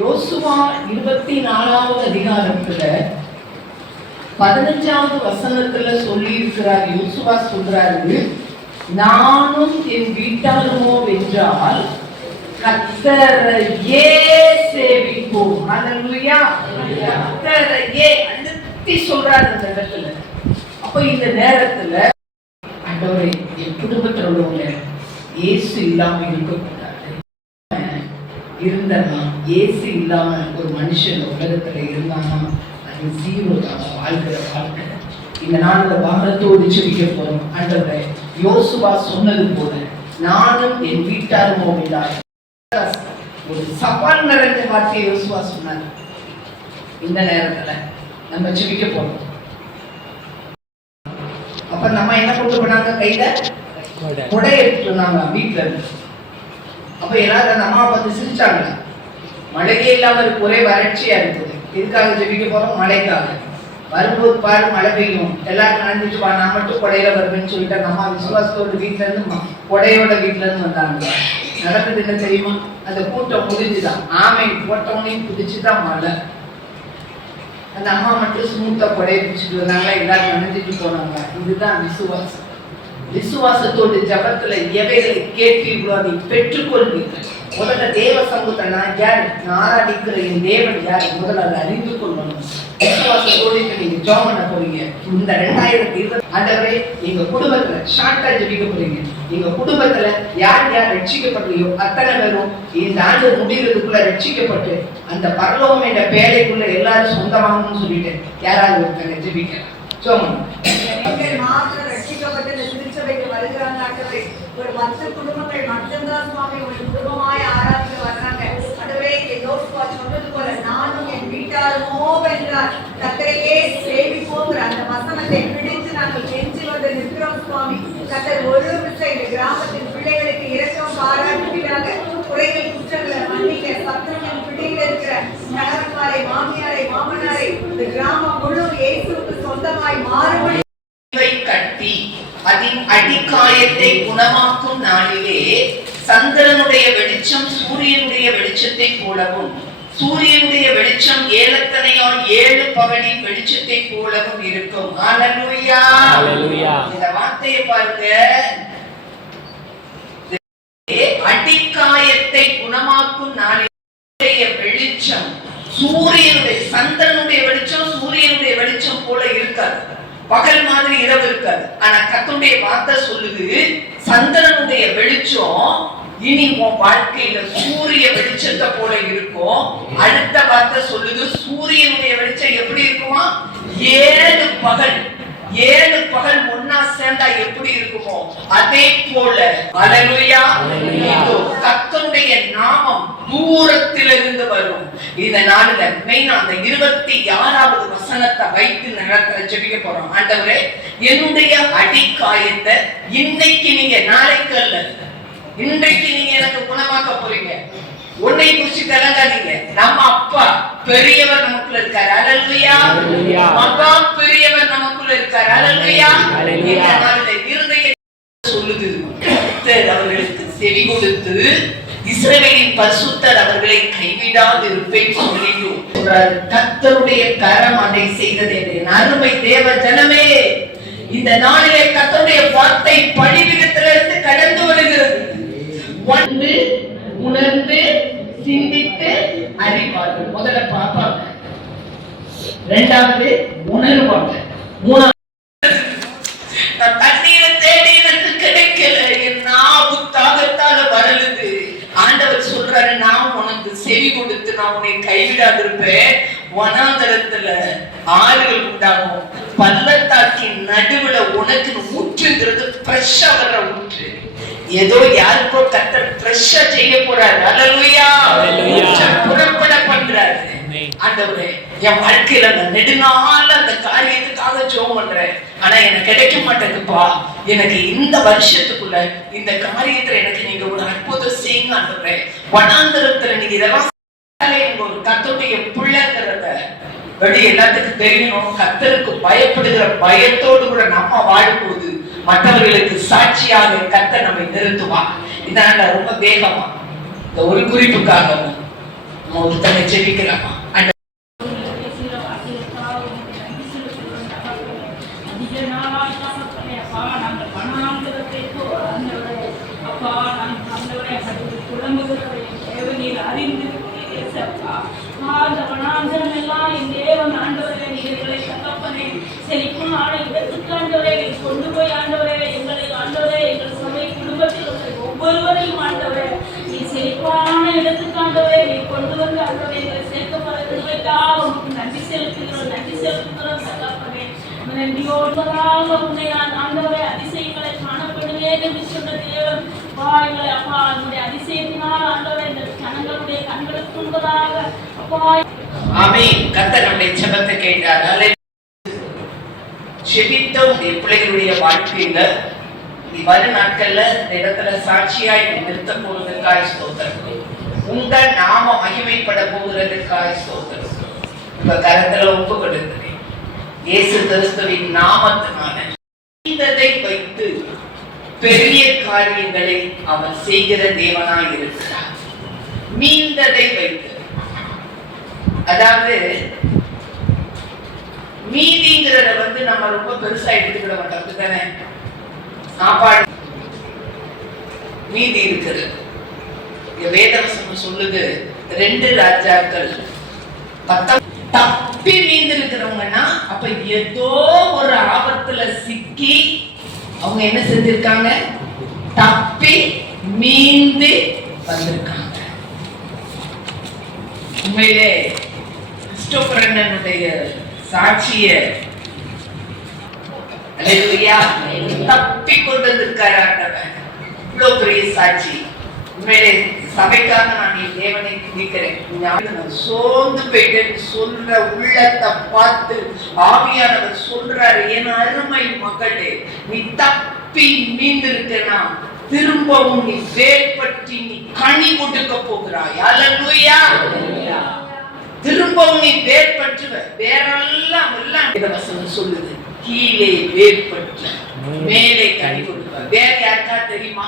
யோசுவா 24வது அதிகாரத்துல 15வது வசனத்துல சொல்லி இருக்கிறார். யோசுவா சொல்றாரு, நானும் என் வீட்டாருமோ வென்றால் கர்த்தரையே சேவிப்போம். ஹல்லேலூயா. கர்த்தரையே அழுத்தி சொல்றாரு அந்த இடத்துல. அப்ப இந்த நேரத்துல ஆண்டவரே, என் குடும்பத்தில் உள்ளவங்க இயேசு இல்லாம இருக்கக்கூடாது. இருந்தா இயேசு இல்லாம ஒரு மனுஷன் உலகத்துல இருந்தானா அது ஜீரோ தான், வாழ்கிற வாழ்க்கை. இந்த நாள் வாகனத்தோடு ஜெபிக்க போறோம். ஆண்டவரே, யோசுவா சொன்னது போல நானும் என் வீட்டாருமோ என்றார். ஒரு சவால் நிறைந்த வார்த்தையை யோசுவா சொன்னார். இந்த நேரத்துல நம்ம ஜெபிக்க போறோம். அப்ப நம்ம என்ன கொண்டு போனாங்க? கையில கொடை எடுத்துட்டு வந்தாங்க வீட்டுல இருந்து. அப்ப எல்லாரும் அந்த அம்மா பார்த்து சிரிச்சாங்க. மழையே இல்லாம ஒரே வறட்சியா இருக்குது. இதுக்காக ஜெபிக்க போறோம், மழைக்காக. வரும்போது பாரு மழை பெய்யும், எல்லாரும் நனைஞ்சிட்டு வா, நான் மட்டும் கொடையில வருவேன்னு சொல்லிட்டு அந்த அம்மா விசுவாசத்தோட வீட்டுல இருந்து கொடையோட வீட்டுல இருந்து வந்தாங்க. நடக்குது என்ன தெரியுமா? அந்த கூட்டம் முடிஞ்சுதான், ஆமை போட்டவனையும் பிடிச்சுதான் மழை. அந்த அம்மா மட்டும் ஸ்மூத்தா கொடையை பிடிச்சிட்டு வந்தாங்க, எல்லாரும் நனைஞ்சிட்டு போனாங்க. இதுதான் விசுவாசம். விசுவாசத்தோடு ஜபத்துல எவைகளை கேட்பீர்களோ அதை பெற்றுக்கொள்வீர்கள். முதல்ல தேவ சமூகத்தை நான் யார், நான் ஆராதிக்கிற என் தேவன் யார், முதல்ல அதை அறிந்து கொள்ளணும். விசுவாசத்தோடு நீங்க ஜெபம் பண்ண போறீங்க. இந்த 2020 ஆண்டவரே, எங்க குடும்பத்துல ஷார்ட்டா ஜெபிக்க போறீங்க. எங்க குடும்பத்துல யார் யார் ரட்சிக்கப்படலையோ அத்தனை பேரும் இந்த ஆண்டு முடிகிறதுக்குள்ள ரட்சிக்கப்பட்டு அந்த பரலோகம் என்ற பேழைக்குள்ள எல்லாரும் சொந்தமாகணும்னு சொல்லிட்டு யாராவது ஒருத்தங்க ஜெபிக்கலாம். ஒரு 10 குடும்பங்கள் மட்டும்தான் சுவாமி ஒரு குடும்பமாய் ஆராதிக்க வர்றாங்க. அதுவே யோசுவா சொன்னது போல நானும் என் வீட்டாருமோ வென்றார் கர்த்தரையே சேவிப்போங்கிற அந்த வசனத்தை பிடித்து நாங்கள் கெஞ்சி வந்து நிற்கிறோம் சுவாமி. கர்த்தர் ஒரு விசை இந்த கிராமத்தின் பிள்ளைகளுக்கு இரக்கம் பாராட்டுகிறாங்க. குறைகள் குற்றங்களை மன்னிக்க சத்துருவின் பிடியில் இருக்கிற நகரமாரை மாமியாரை மாமனாரை இந்த கிராமம் முழு இயேசுவுக்கு சொந்தமாய் மாறுபடி கட்டி அதின் அடிக்காயத்தை குணமாக்கும் நாளிலே சந்திரனுடைய வெளிச்சம் சூரியனுடைய வெளிச்சத்தை போலவும் சூரியனுடைய வெளிச்சம் ஏலத்தனையோ 7 பகலின் வெளிச்சத்தை போலவும் இருக்கும். ஹல்லேலூயா. இந்த வார்த்தையை பாருங்க. அடிக்காயத்தை குணமாக்கும் நாளிலே வெளிச்சம் சூரியனுடைய சந்திரனுடைய வெளிச்சம் சூரியனுடைய வெளிச்சம் போல இருக்காது. பகல் மாதிரி இரவு இருக்காது. ஆனா கர்த்தருடைய வார்த்தை சொல்லுது, சந்திரனுடைய வெளிச்சம் இனி உன் வாழ்க்கையில சூரிய வெளிச்சத்தை போல இருக்கும். அடுத்த வார்த்தை சொல்லுது, சூரியனுடைய வெளிச்சம் எப்படி இருக்குமா? 7 பகல் ஒன்னா சேர்ந்தா எப்படி இருக்குமோ அதே போல. ஹல்லேலூயா. கர்த்தருடைய நாமம் தூரத்திலிருந்து வரும். இந்த நாளில மெயினா அந்த 26வது வசனத்தை வைத்து நடத்த ஜெபிக்க போறோம். ஆண்டவரே, என்னுடைய அடிக்காயத்தை இன்னைக்கு நீங்க, நாளைக்கு அல்ல, இன்றைக்கு நீங்க எனக்கு குணமாக்க போறீங்க. உன்னை குறிச்சு கலங்காதீங்க. நம்ம அப்பா பெரியவர் நமக்குள்ள இருக்காரு. ஹல்லேலூயா. மகா பெரியவர் நமக்குள்ள இருக்காரு. ஹல்லேலூயா. இந்த நாளில இருதய சொல்லுது, அவர்களுக்கு செவி கொடுத்து இஸ்ரவேலின் பரிசுத்தர் அவர்களை கைவிடாதிருப்பேன் சொல்லிட்டு சொல்றாரு. கர்த்தருடைய கரம் அதை செய்தது. என் அருமை தேவ ஜனமே, இந்த நாளிலே கர்த்தருடைய வார்த்தை பழிவிடத்திலிருந்து கடந்து வருகிறது. ஒன்று உணர்ந்து சிந்தித்து அறிவார்கள். முதல்ல பார்ப்பாங்க, இரண்டாவது உணர்வாங்க, மூணாவது தண்ணீரை தேடி எனக்கு கிடைக்கல, என் நாவு தாகத்தால வரலுது. ஆண்டவர் சொல்றாரு, நான் உனக்கு செவி கொடுத்து நான் உன்னை கைவிடாதிருப்பேன். வனாந்தரத்துல ஆறுகள் உண்டாகும், பள்ளத்தாக்கின் நடுவுல உனக்கு ஊற்றுங்கிறது ஃப்ரெஷ்ஷா வர்ற ஊற்று. ஏதோ யாருக்கோ கர்த்தர் ஃப்ரெஷ்ஷா செய்ய போறாரு. ஹல்லேலூயா. புறப்பட பண்றாரு. ஆண்டவரே, என் வாழ்க்கையில நான் நெடுநாள் அந்த காரியத்துக்காக ஜெபம் பண்றேன், ஆனா எனக்கு கிடைக்க மாட்டேங்குப்பா. எனக்கு இந்த வருஷத்துக்குள்ள இந்த காரியத்துல எனக்கு நீங்க ஒரு அற்புதம் செய்யுங்க ஆண்டவரே. வனாந்தரத்துல நீங்க இதெல்லாம் ஒரு கர்த்தருடைய பிள்ளைங்கிறத வெளி எல்லாத்துக்கும் தெரியணும். கர்த்தருக்கு பயப்படுகிற பயத்தோடு கூட நம்ம வாழும்போது மற்றவர்களுக்கு சாட்சியாக கர்த்தர் நம்மை நிறுத்துவார். இதனால ரொம்ப வேகமா இந்த ஒரு குறிப்புக்காகவும் நம்ம ஒருத்தங்க ஜெபிக்கலாமா? செழிக்கும் நாளை இடத்துக்கு ஆண்டவரே கொண்டு போய் ஆண்டவரே எங்களை ஆண்டவரே எங்கள் சபை குடும்பத்தில் உள்ள ஒவ்வொருவரையும் ஆண்டவரே நீ செழிப்பான இடத்துக்கு ஆண்டவரே நீ கொண்டு வந்து ஆண்டவரே எங்களை சேர்க்கப்படுவதற்காக உனக்கு நன்றி செலுத்துகிறோம் தகப்பனே. நன்றியோடுவதாக உன்னை நான் ஆண்டவரே அதிசயங்களை காணப்படுவேன் என்று சொன்ன தேவன் எங்களை அப்பா என்னுடைய அதிசயத்தினால் ஆண்டவரே இந்த ஜனங்களுடைய கண்களுக்கு உண்பதாக அப்பா. ஆமென். கர்த்தர் நம்முடைய ஜெபத்தை கேட்டார். ஜெபித்த உடைய பிள்ளைகளுடைய வாழ்க்கையில நீ வரும் நாட்கள்ல இந்த இடத்துல சாட்சியாய் நிறுத்த போவதற்காய் ஸ்தோத்திரம். உங்க நாம மகிமைப்பட போகிறதுக்காய் ஸ்தோத்திரம். உங்க கரத்துல ஒப்பு கொடுக்கிறேன். இயேசு கிறிஸ்துவின் நாமத்தினால மீந்ததை வைத்து பெரிய காரியங்களை அவர் செய்கிற தேவனாய் இருக்கிறார். மீந்ததை வைத்து, அதாவது மீதிங்கிறத வந்து நம்ம ரொம்ப பெருசா எடுத்துக்கிட மாட்டோம். அப்படித்தானே? சாப்பாடு மீதி இருக்குது. வேதவசனம் சொல்லுது 2 ராஜாக்கள் 10 தப்பி மீந்து இருக்கிறவங்கன்னா அப்ப ஏதோ ஒரு ஆபத்துல சிக்கி அவங்க என்ன செஞ்சிருக்காங்க? தப்பி மீந்து வந்திருக்காங்க. உண்மையிலே கிறிஸ்டோபரனுடைய சாட்சிய தப்பி கொண்டு வந்திருக்காரு ஆண்டவன். இவ்வளவு பெரிய சாட்சி. உண்மையிலே சபைக்காக நான் என் தேவனை துதிக்கிறேன். சோர்ந்து போயிட்டு சொல்ற உள்ளத்தை பார்த்து ஆவியானவர் சொல்றாரு, என் அருமை மகளே, நீ தப்பி மீந்திருக்கனா திரும்பவும் நீ வேர்பற்றி நீ கனி கொடுக்க போகிறாய். அல்லேலூயா. திரும்பவும் நீ வேர்பற்றுவ. வேறெல்லாம் எல்லாம் இந்த வசனம் சொல்லுது, கீழே வேர்பற்று மேலே கனி கொடுப்ப. வேற யாருக்கா தெரியுமா?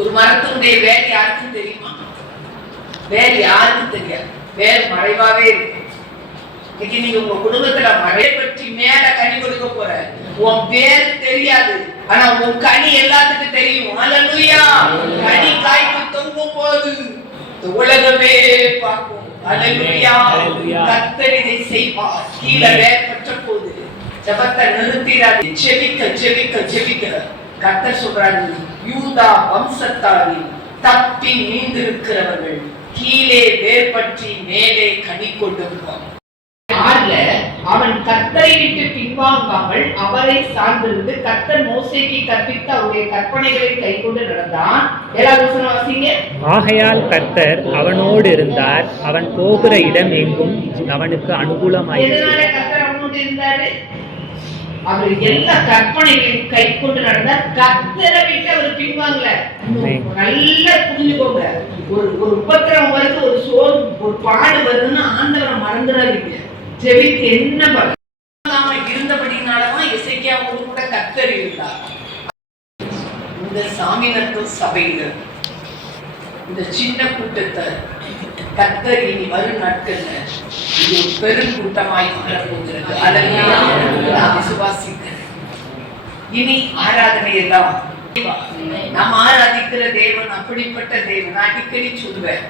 ஒரு மரத்தினுடைய வேர் யாருக்கும் தெரியுமா? வேற யாருக்கும் தெரியாது. வேர் மறைவாவே இருக்கு. இன்னைக்கு நீங்க உங்க குடும்பத்துல மழை பற்றி மேல கனி கொடுக்க போற. உன் பேர் தெரியாது, ஆனா உன் கனி எல்லாத்துக்கும் தெரியும். அல்லேலூயா. கனி காய்க்கு தொங்கும் போது உலகமே பார்க்கும். அல்லேலூயா. கர்த்தர் இதை செய்வார். கீழே வேர் பற்ற போது ஜெபத்தை நிறுத்திடாது. ஜெபிக்க ஜெபிக்க ஜெபிக்க கர்த்தர் சொல்றாரு, யூதா வம்சத்தாரில் தப்பி மீந்திருக்கிறவர்கள் கீழே வேர் பற்றி மேலே கனி கொடுப்பார். அவன் கர்த்தரை விட்டு பின்வாங்காமல் அவரை சார்ந்திருந்து கர்த்தர் மோசேக்கு கற்பித்த அவருடைய கற்பனைகளை கைக்கொண்டு நடந்தான். 7வது வசனம் வாசிங்க. ஆகையால் கர்த்தர் அவனோடு இருந்தார், அவன் போகிற இடம் எங்கும் அவனுக்கு அனுகூலமாயிருந்தது. எதனால கர்த்தர் அவனோடு இருந்தாரு? அவர் எல்லா கற்பனைகளையும் கைக்கொண்டு நடந்தார். கர்த்தரை விட்டு அவர் பின்வாங்கல. நல்லா புரிஞ்சுக்கோங்க. ஒரு உபத்திரம் வருது, ஒரு சோறு ஒரு பாடு வருதுன்னா ஆண்டவரை மறந்துடாதீங்க. ஜெபித்து என்ன பண்ணாம இருந்தபடினாலதான் எசேக்கியாவோடு கூட கர்த்தர் இருந்தார். இந்த சாமினத்துவ சபையில இந்த சின்ன கூட்டத்தை கர்த்தர் இனி வரும் நாட்கள்ல இது ஒரு பெரும் கூட்டமாய் மாறப்போகிறது. அதெல்லாம் விசுவாசிக்கிறேன். இனி ஆராதனை எல்லாம் நாம் ஆராதிக்கிற தேவன் அப்படிப்பட்ட தேவன். நான் அடிக்கடி சொல்லுவேன்,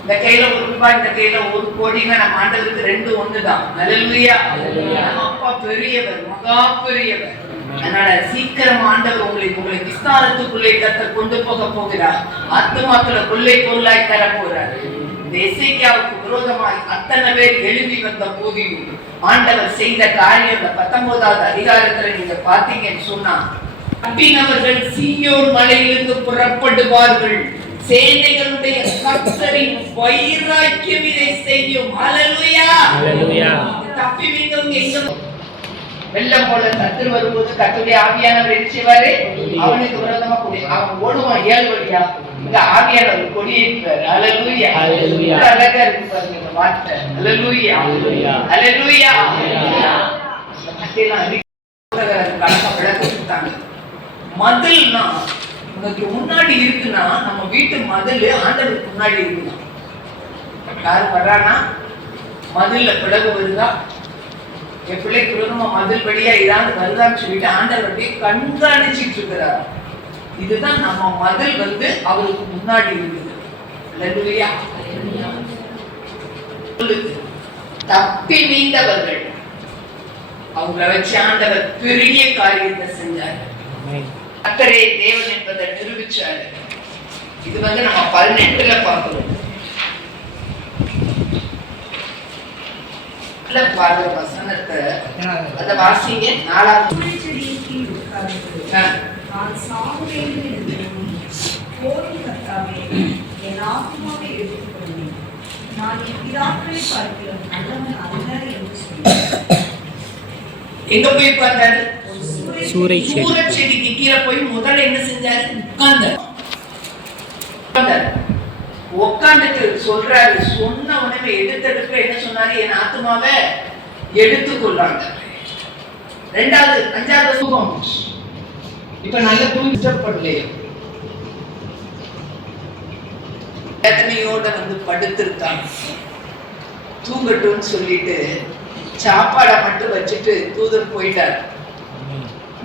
இந்த கையில ₹1, இந்த கையில 1 கோடின்னா நம்ம ஆண்டவருக்கு 2 ஒண்ணுதான். அல்லேலூயா. நம்ம அப்பா பெரியவர், மகா பெரியவர். அதனால சீக்கிரம் ஆண்டவர் உங்களை விஸ்தாரத்துக்குள்ளே கர்த்தர் கொண்டு போக போகிறார். ஆத்துமாக்களை கொள்ளை பொருளாய் தர போறார். இந்த எசேக்கியாவுக்கு விரோதமாய் அத்தனை பேர் எழுதி வந்த போதிலும் ஆண்டவர் செய்த காரியம் 19வது அதிகாரத்துல நீங்க பாத்தீங்கன்னு சொன்னா, தப்பினவர்கள் சீயோன் மலையிலிருந்து புறப்படுவார்கள், சேனைகளுடைய கர்த்தரின் வைராக்கியம் இதை செய்யும். அல்லேலூயா. அல்லேலூயா. தப்பி மீந்தவங்க எங்க வெள்ளம் போல சத்துரு வரும்போது கர்த்தருடைய ஆவியானவர் என்ன செய்வாரு? அவனுக்கு விரோதமா கொடி அவன் ஓடுவான் 7 வழியா. இங்க ஆவியானவர் கொடியேற்றுவார். அல்லேலூயா. அல்லேலூயா. அழகா இருக்கு பாருங்க இந்த வார்த்தை. அல்லேலூயா. அல்லேலூயா. இந்த கட்டையெல்லாம் அழகா விளக்கம் கொடுத்தாங்க. மதில்னா உனக்கு முன்னாடி இருக்குன்னா நம்ம வீட்டு மதில் ஆண்டவருக்கு முன்னாடி இருக்குதான். யாரும் வர்றானா மதில்ல பிளவு வருதா, என் பிள்ளைக்கு விரோதமா மதில் வழியா ஏதாவது வருதான்னு சொல்லிட்டு ஆண்டவர்கிட்ட கண்காணிச்சிட்டு இருக்கிறார். இதுதான் நம்ம மதில் அவருக்கு முன்னாடி இருக்குது. அல்லேலூயா. தப்பி மீண்டவர்கள் அவங்களை வச்சு ஆண்டவர் பெரிய காரியத்தை செஞ்சார். கர்த்தரே தேவன் என்பதை நிரூபிச்சாரு. இது நம்ம 18ல பார்க்கிறோம். பாருங்க வசனத்தை அத வாசிங்க. 4வது செடியின் கீழ் உட்கார்ந்து நான் சாகுவேன் என்று போரும் கர்த்தாவே என் ஆத்துமாவை எடுத்துக்கொள்வேன். நான் என் பிதாக்களை பார்க்கிறோம் நல்லவன் அல்ல என்று சொல்லி எங்க போய் உட்கார்ந்தாரு? சூரை செடிக்கு கீழே போய் முதல்ல என்ன செஞ்சாரு? உட்கார்ந்துட்டு சொல்றாரு. சொன்ன உடனே எடுத்தெடுக்க என்ன சொன்னாரு? என் ஆத்துமாவை எடுத்துக்கொள்றாங்க. 2வது 5வது சுகம். இப்ப நல்ல தூக்கப்படலையே, வேதனையோட படுத்திருக்காங்க. தூங்கட்டும்னு சொல்லிட்டு சாப்பாடை மட்டும் வச்சுட்டு தூதர் போயிட்டாரு.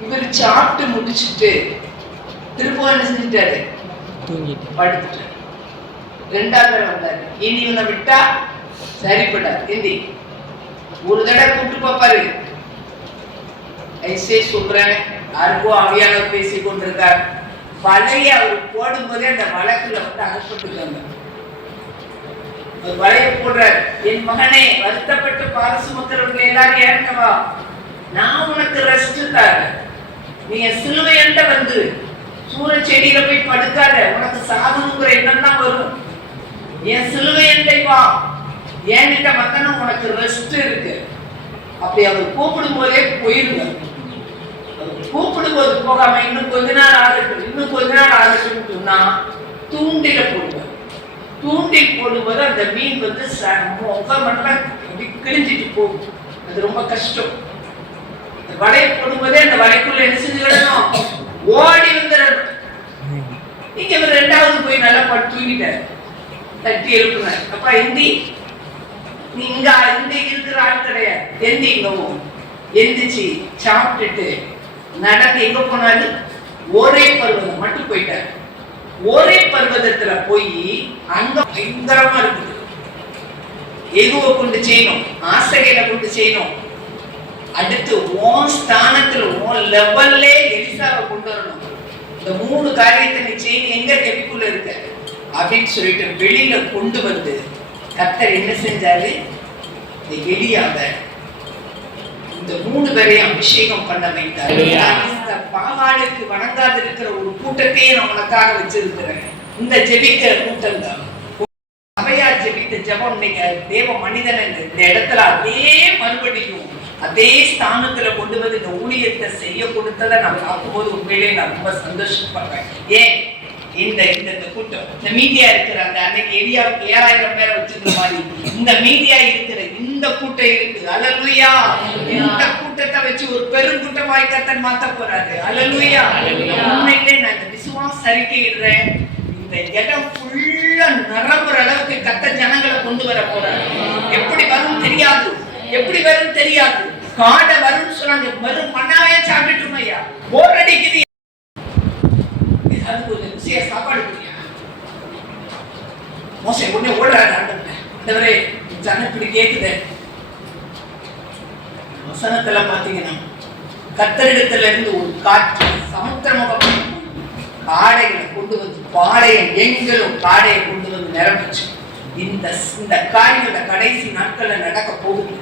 இவர் சாப்பிட்டு முடிச்சுட்டு திரும்ப என்ன செஞ்சிட்டாரு? படுத்துட்டாரு. 2வது வந்தாரு. இனி இவனை விட்டா சரிப்படாது. இந்தி ஒரு தடவை கூப்பிட்டு பாப்பாரு. ஐசே சொல்றேன், யாருக்கும் அவியானவர் பேசி கொண்டிருக்கார். வலையை அவர் போடும் போதே அந்த வழக்குல அகப்பட்டுக்காங்க. வலைய போடுறார். என் மகனே, வருத்தப்பட்டு பார சுமக்கிறவங்க எல்லாரும் ஏற்கவா, நான் உனக்கு ரெஸ்ட் தரேன். நீ சிலுவையண்ட சூர செடியில போய் படுக்காத, உனக்கு சாகணுங்கிற எண்ணம் தான் வரும். என் சிலுவையண்டை வா, ஏன்கிட்ட மத்தனும் உனக்கு ரெஸ்ட் இருக்கு. அப்படி அவர் கூப்பிடும் போதே போயிருங்க. கூப்பிடும் போது போகாம இன்னும் கொஞ்ச நாள் ஆகட்டும் சொன்னா தூண்டில போடுவார். தூண்டில் போடும்போது அந்த மீன் மட்டும் கிழிஞ்சிட்டு போகும். அது ரொம்ப கஷ்டம். வலையை போடும்போதே அந்த வலைக்குள்ள என்ன செஞ்சுக்கிடணும்? ஓடி வந்துடணும். இங்க 2வது போய் நல்லா பட்டு தூங்கிட்டார். தட்டி எழுப்புனார். அப்பா எந்தி, நீ இங்க இருக்கிற ஆள் கிடையாது, எந்தி இங்கவும். எந்திரிச்சு சாப்பிட்டுட்டு நடந்து எங்க போனாலும் ஒரே பர்வதம் மட்டும் போயிட்டார். ஒரே பர்வதத்துல போய் அங்க பயங்கரமா இருக்குது. எதுவை கொண்டு செய்யணும்? ஆசைகளை கொண்டு செய்யணும். அடுத்து உன் ஸ்தானத்துல உன் லெவல்ல எலிசாவை கொண்டு வரணும். இந்த 3 காரியத்தை நீ செய்யணும். எங்க கெவிக்குள்ள இருக்க அப்படின்னு சொல்லிட்டு வெளியில கொண்டு வந்து கர்த்தர் என்ன செஞ்சாரு? எலியாவை இந்த 3 பேரையும் அபிஷேகம் பண்ண வைத்தார். பாகாலுக்கு வணங்காது இருக்கிற ஒரு கூட்டத்தையே நான் உனக்காக வச்சிருக்கிறேன். இந்த ஜெபிக்கிற கூட்டம் தான் அவையா ஜெபித்த ஜெபம். இன்னைக்கு தேவ மனிதன் இந்த இடத்துல அதே மறுபடியும் அதே ஸ்தானத்துல கொண்டு வந்து இந்த ஊழியத்தை செய்ய கொடுத்ததை நான் பார்க்கும்போது உண்மையிலே நான் ரொம்ப சந்தோஷப்படுறேன். ஏன் இந்த கூட்டம், இந்த மீடியா இருக்கிறாங்க. அன்னைக்கு ஏரியாவுக்கு 7000 பேரை வச்சிருந்த மாதிரி இந்த மீடியா இருக்கிற இந்த கூட்டம் இருக்கு. அல்லேலூயா. இந்த கூட்டத்தை வச்சு ஒரு பெருங்கூட்டமாய் கர்த்தர் மாத்த போறாரு. அல்லேலூயா. உண்மையிலே நான் இந்த விசுவாச அறிக்கையிடுறேன். இந்த இடம் ஃபுல்லா நிரம்புற அளவுக்கு கர்த்தர் ஜனங்களை கொண்டு வர போறாரு. எப்படி வரும் தெரியாது. காடை வரும்னு சொன்னாங்க. வெறும் மண்ணாவே சாப்பிட்டுருமா ஐயா? போர் அடிக்குது. கொஞ்சம் ருசியா சாப்பாடு கொடுங்க. மோசம் உடனே ஓடுறாரு. ஆண்டவரே, ஜனம் இப்படி கேக்குது. வசனத்துல பாத்தீங்கன்னா கர்த்தரிடத்துல இருந்து ஒரு காற்று சமுத்திரமுகம் காடைகளை கொண்டு வந்து பாளையம் எங்களும் காடையை கொண்டு வந்து நிரம்பிச்சு. இந்த காரியம் இந்த கடைசி நாட்கள்ல நடக்க போகுது.